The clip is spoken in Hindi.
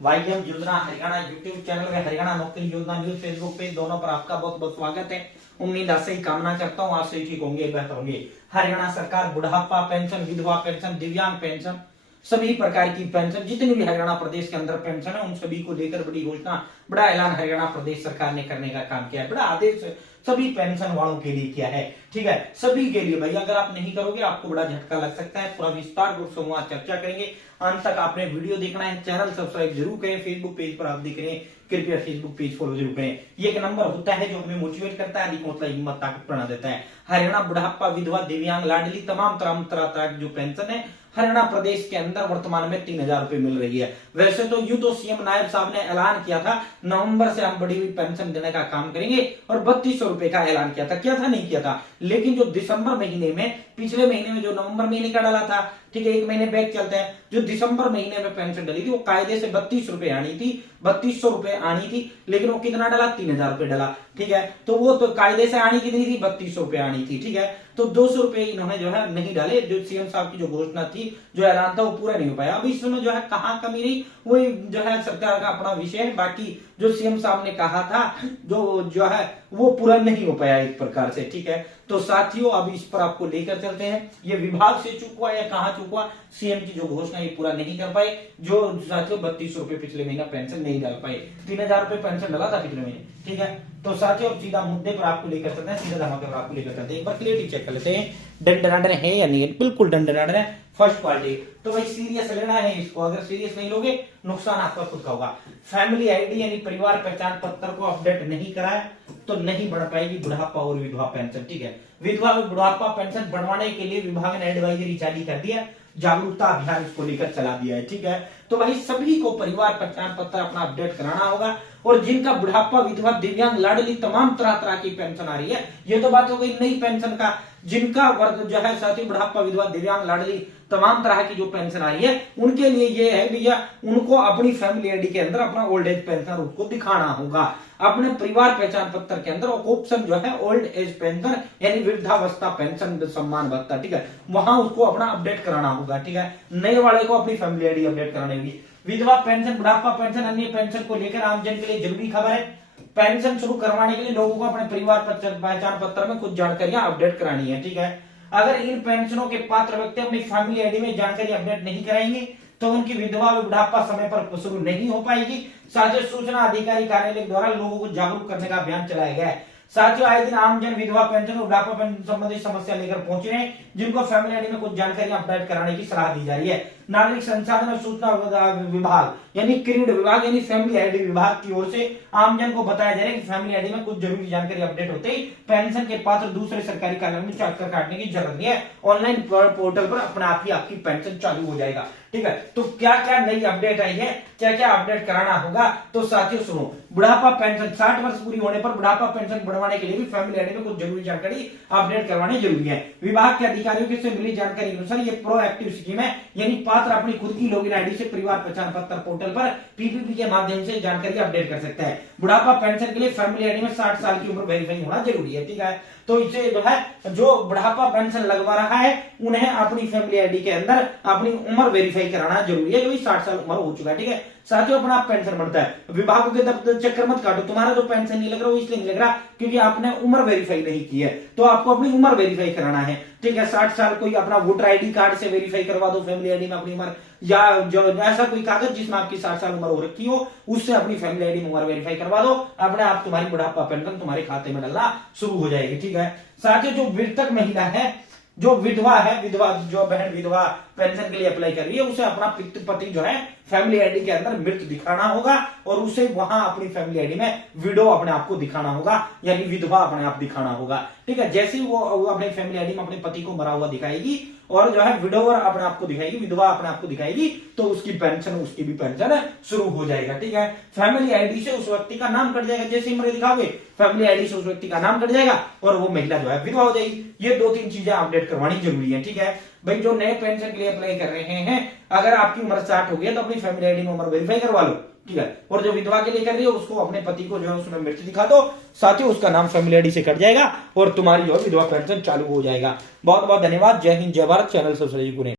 वाईएम योजना हरियाणा यूट्यूब चैनल में हरियाणा नौकरी योजना न्यूज फेसबुक पेज दोनों पर आपका बहुत बहुत स्वागत है। उम्मीद आपसे ही कामना करता हूँ, आपसे ही ठीक होंगे, बेहतर होंगे। हरियाणा सरकार बुढ़ापा पेंशन, विधवा पेंशन, दिव्यांग पेंशन, सभी प्रकार की पेंशन, जितनी भी हरियाणा प्रदेश के अंदर पेंशन है, उन सभी को लेकर बड़ी घोषणा, बड़ा ऐलान हरियाणा प्रदेश सरकार ने करने का काम किया है। बड़ा आदेश सभी पेंशन वालों के लिए किया है। ठीक है, सभी के लिए भाई, अगर आप नहीं करोगे आपको बड़ा झटका लग सकता है। पूरा विस्तार रूप से वहां चर्चा करेंगे। अंत तक आपने वीडियो देखना है। चैनल सब्सक्राइब जरूर करें। फेसबुक पेज पर आप देख रहे हैं, कृपया फेसबुक पेज फॉलो जरूर करें। ये एक नंबर होता है जो हमें मोटिवेट करता है, अधिक हौसला, हिम्मत, ताकत प्रेरणा देता है। हरियाणा बुढ़ापा, विधवा, दिव्यांग, लाडली, तमाम तरह की जो पेंशन है हरियाणा प्रदेश के अंदर वर्तमान में 3,000 रुपए मिल रही है। वैसे तो यूं तो सीएम नायब साहब ने ऐलान किया था नवंबर से हम बढ़ी हुई पेंशन देने का काम करेंगे और 3200 रुपए का ऐलान किया था। नहीं किया था, लेकिन जो दिसंबर महीने में, पिछले महीने में जो नवंबर महीने का डाला था, ठीक है, एक महीने बैक चलते हैं, जो दिसंबर महीने में पेंशन डली थी वो कायदे से 32 रुपए आनी थी, 3200 रुपए आनी थी, लेकिन वो कितना डाला, 3,000 रुपए डाला। ठीक है, तो वो तो कायदे से आनी कितनी थी, 3200 रुपए आनी थी। ठीक है, तो 200 रुपए इन्होंने जो है नहीं डाले। जो सीएम साहब की जो घोषणा थी, जो ऐलान था, वो पूरा नहीं हो पाया। अब इसमें जो है कहाँ कमी रही, वही जो है सरकार का अपना विषय है। बाकी जो सीएम साहब ने कहा था, जो है वो पूरा नहीं हो पाया एक प्रकार से। ठीक है, तो साथियों अब इस पर आपको लेकर चलते हैं। ये विभाग से चूक हुआ या कहां चूक हुआ, सीएम की जो घोषणा ये पूरा नहीं कर पाए। जो साथियों 3200 रुपए पिछले महीना पेंशन नहीं डाल पाए, 3,000 रुपए पेंशन डाला था पिछले महीने। ठीक है, तो साथियों अब सीधा मुद्दे पर आपको लेकर चलते हैं, सीधा धमाके पर आपको लेकर चलते हैं। एक बार क्लियरिटी चेक कर लेते हैं, डंडनाडन है या नहीं है। बिल्कुल डंडनाडन है, फर्स्ट क्वालिटी। तो भाई सीरियस लेना है इसको, अगर सीरियस नहीं लोगे नुकसान आपका खुद का होगा। फैमिली आईडी यानी परिवार पहचान पत्र को अपडेट नहीं कराया तो नहीं बढ़ पाएगी बुढ़ापा और विधवा पेंशन। ठीक है, विधवा और बुढ़ापा पेंशन बढ़वाने के लिए विभाग ने एडवाइजरी जारी कर दिया, जागरूकता अभियान इसको लेकर चला दिया है। ठीक है, तो भाई सभी को परिवार पहचान पत्र अपना अपडेट कराना होगा। और जिनका बुढ़ापा, विधवा, दिव्यांग, लाडली, तमाम तरह की पेंशन आ रही है, ये तो बात हो गई नई पेंशन का। जिनका वर्ग जो है साथी बुढ़ापा, विधवा, दिव्यांग, लाडली, तमाम तरह की जो पेंशन आ रही है, उनके लिए ये है भैया, उनको अपनी फैमिली आईडी के अंदर अपना ओल्ड एज पेंशन उसको दिखाना होगा। अपने परिवार पहचान पत्र के अंदर ऑप्शन जो है ओल्ड एज पेंशन यानी वृद्धावस्था पेंशन सम्मान भत्ता, ठीक है, वहां उसको अपना अपडेट कराना होगा। ठीक है, नए वाले को अपनी फैमिली आईडी अपडेट करानी होगी। विधवा पेंशन, बुढ़ापा पेंशन, अन्य पेंशन को लेकर आमजन के लिए जरूरी खबर है। पेंशन शुरू करवाने के लिए लोगों को अपने परिवार पहचान पत्र में कुछ जानकारियां अपडेट करानी है। ठीक है, अगर इन पेंशनों के पात्र व्यक्ति अपनी फैमिली आईडी में जानकारी अपडेट नहीं कराएंगे तो उनकी विधवा व बुढ़ापा समय पर शुरू नहीं हो पाएगी। साथ ही सूचना अधिकारी कार्यालय द्वारा लोगों को जागरूक करने का अभियान चलाया गया है। साथियों आए दिन आमजन विधवा पेंशन और बुढ़ापा पेंशन संबंधी समस्या लेकर पहुंच रहे हैं, जिनको फैमिली आईडी में कुछ जानकारी अपडेट कराने की सलाह दी जा रही है। नागरिक संसाधन और सूचना विभाग यानी क्रीड विभाग यानी फैमिली आईडी विभाग की ओर से आमजन को बताया जा रहा है कि फैमिली आईडी में कुछ जरूरी जानकारी अपडेट होते ही पेंशन के पात्र दूसरे सरकारी कार्यालय में चक्कर काटने की जरूरत नहीं है। ऑनलाइन पोर्टल पर अपने आप ही आपकी पेंशन चालू हो जाएगा। ठीक है, तो क्या क्या नई अपडेट आई है, क्या क्या अपडेट कराना होगा, तो साथियों सुनो। बुढ़ापा पेंशन 60 वर्ष पूरी होने पर बुढ़ापा पेंशन बढ़वाने के लिए भी फैमिली आईडी में कुछ जरूरी जानकारी अपडेट करवानी जरूरी है। विभाग के अधिकारियों से मिली जानकारी अनुसार ये प्रोएक्टिव स्कीम है, यानी पात्र अपनी खुद की लॉगिन आईडी से परिवार पहचान पत्र पोर्टल पर पीपीपी के माध्यम से जानकारी अपडेट कर सकता है। बुढ़ापा पेंशन के लिए फैमिली आईडी में 60 साल की उम्र वेरीफाई होना जरूरी है। ठीक है, तो इसे जो है जो बुढ़ापा पेंशन लगवा रहा है उन्हें अपनी फैमिली आईडी के अंदर अपनी उम्र वेरीफाई कराना जरूरी है, जो 60 साल उम्र हो चुका है। ठीक है, साथियों अपना पेंशन बढ़ता है। विभागों के चक्कर मत काटो, तुम्हारा जो पेंशन नहीं लग रहा वो इसलिए नहीं लग रहा क्योंकि आपने उम्र वेरीफाई नहीं की है, तो आपको अपनी उम्र वेरीफाई कराना है। ठीक है, 60 साल कोई अपना वोटर आईडी कार्ड से वेरीफाई करवा दो फैमिली आईडी में अपनी उम्र, या जो ऐसा कोई कागज जिसमें आपकी 60 साल उम्र हो रखी हो उससे अपनी फैमिली आईडी में उम्र वेरीफाई करवा दो, अपने आप तुम्हारी बुढ़ापा पेंशन तुम्हारे खाते में डालना शुरू हो जाएगी। ठीक है, साथियों जो मृतक महिला है, जो विधवा है, विधवा जो बहन विधवा पेंशन के लिए अप्लाई कर रही है, उसे अपना पति जो है फैमिली आईडी के अंदर मृत दिखाना होगा और उसे वहां अपनी फैमिली आईडी में विडो अपने आप को दिखाना होगा, यानी विधवा अपने आप दिखाना होगा। ठीक है, जैसे ही वो अपनी फैमिली आईडी में अपने पति को मरा हुआ दिखाएगी और जो है विडोवर अपने आप को दिखाएगी, विधवा अपने आप को दिखाएगी, तो उसकी पेंशन, उसकी भी पेंशन शुरू हो जाएगा। ठीक है, फैमिली आईडी से उस व्यक्ति का नाम कट जाएगा, जैसे ही मरे दिखाओगे फैमिली आईडी से उस व्यक्ति का नाम कट जाएगा और वो महिला जो है विधवा हो जाएगी। ये 2-3 चीजें अपडेट करवानी जरूरी है। ठीक है भाई, जो नए पेंशन के लिए अप्लाई कर रहे हैं, अगर आपकी उम्र 60 हो गई तो अपनी फैमिली आईडी में उम्र वेरीफाई करवा लो। ठीक है, और जो विधवा के लिए कर रही है उसको अपने पति को जो है उसमें मृत्यु दिखा दो, साथ ही उसका नाम फैमिली आईडी से कट जाएगा और तुम्हारी जो है विधवा पेंशन चालू हो जाएगा। बहुत बहुत धन्यवाद। जय हिंद, जय भारत। चैनल सब्सक्राइब करें।